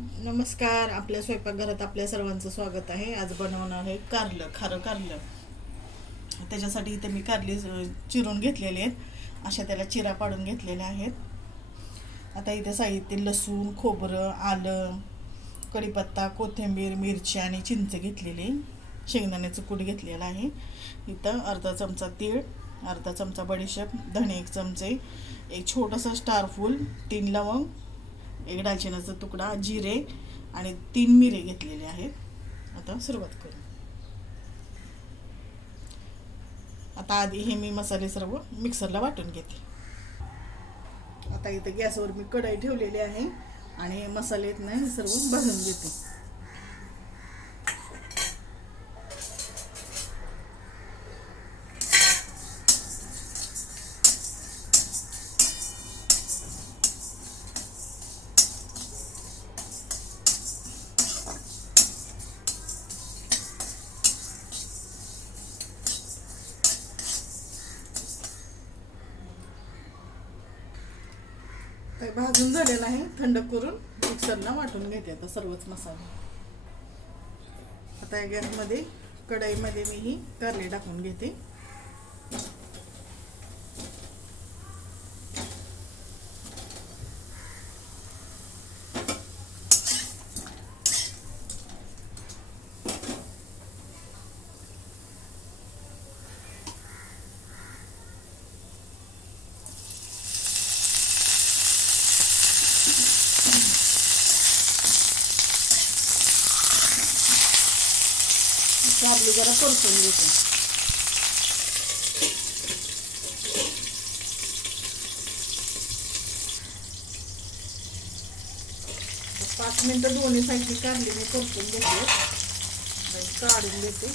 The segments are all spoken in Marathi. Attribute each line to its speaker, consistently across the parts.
Speaker 1: नमस्कार आपल्या स्वयंपाकघरात आपल्या सर्वांचं स्वागत आहे. आज बनवणार आहे कारलं खारं कारलं. त्याच्यासाठी इथे मी कारली चिरून घेतलेले आहेत. अशा त्याला चिरा पाडून घेतलेल्या आहेत. आता इथे साहित्य लसूण खोबरं आलं कढीपत्ता कोथिंबीर मिरची आणि चिंच घेतलेली. शेंगदाण्याचं कूट घेतलेलं आहे. इथं अर्धा चमचा तीळ अर्धा चमचा बडीशेप धणे एक चमचे एक छोटंसं स्टारफूल तीन लवंग एक दालचिन्याचा तुकडा जिरे आणि तीन मिरे घेतलेले आहेत. आता सुरुवात करू. आता आधी हे मी मसाले सर्व मिक्सरला वाटून घेते. आता इथं गॅसवर मी कढई ठेवलेली आहे आणि मसाले येत नाही सर्व भाजून घेते. भाजून झालेलं आहे थंड करून मिक्सरला वाटून घेते आता सर्वच मसाले. आता या गॅसमध्ये कढईमध्ये मी ही कारले टाकून घेते. कारली जरा परतून घेते. पाच मिनटं दोन्ही साईडची कारली मी परतून घेते. म्हणजे काढून घेते.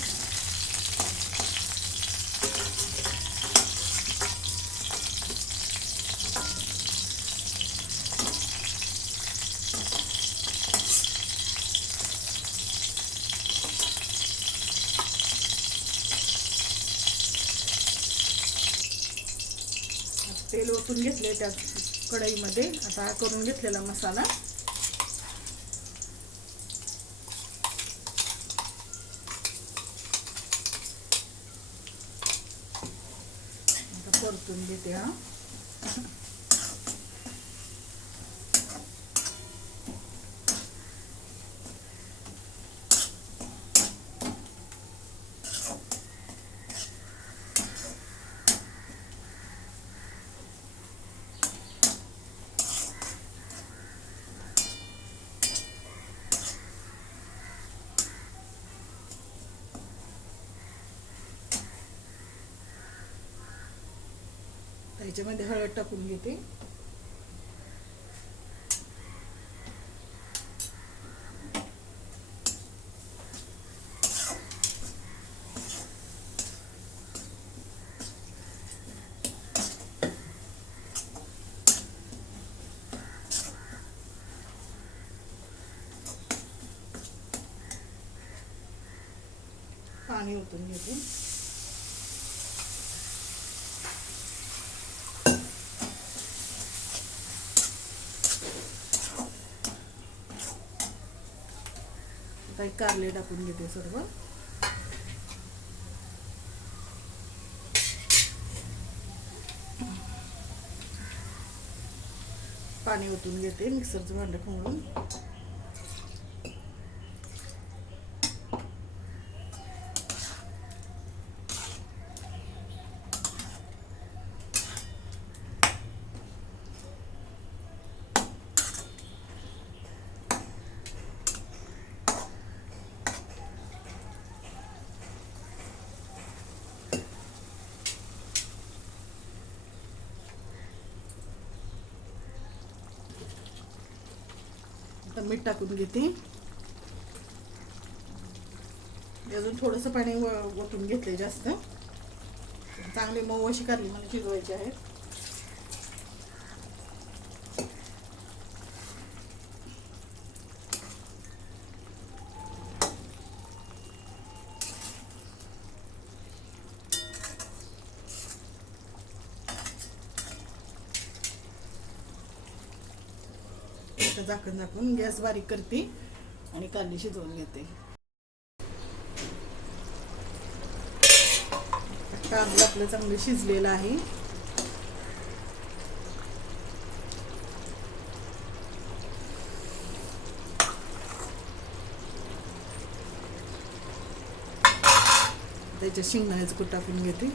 Speaker 1: तेल ओतून घेतले त्या कढईमध्ये. आता हा करून घेतलेला मसाला. परतून घेते हा. त्याच्यामध्ये हळद टाकून घेते. पाणी ओतून घेते. काही कारले टाकून घेते सर्व. पाणी ओतून घेते मिक्सरचं भांडं खोडून मीठ टाकून घेते. अजून थोडंसं पाणी व- ओतून घेतले जास्त. चांगली मऊ अशी कारली मला शिजवायची आहे. आता झाकण झाकून गॅस बारीक करते आणि कांदे शिजवून घेते. कांदा आपलं चांगलं शिजलेलं आहे. त्याच्या शेंगदाण्याचं कूट टाकून घेते.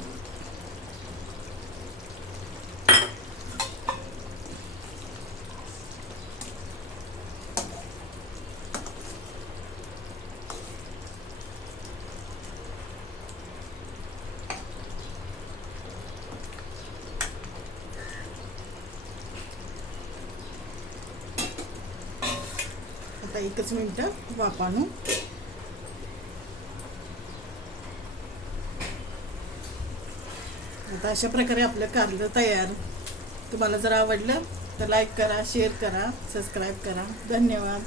Speaker 1: आता एकच मिनटं वाफ आणू आता अशा प्रकारे आपलं कारलं तयार. तुम्हाला जर आवडलं तर लाईक करा शेअर करा सबस्क्राईब करा. धन्यवाद.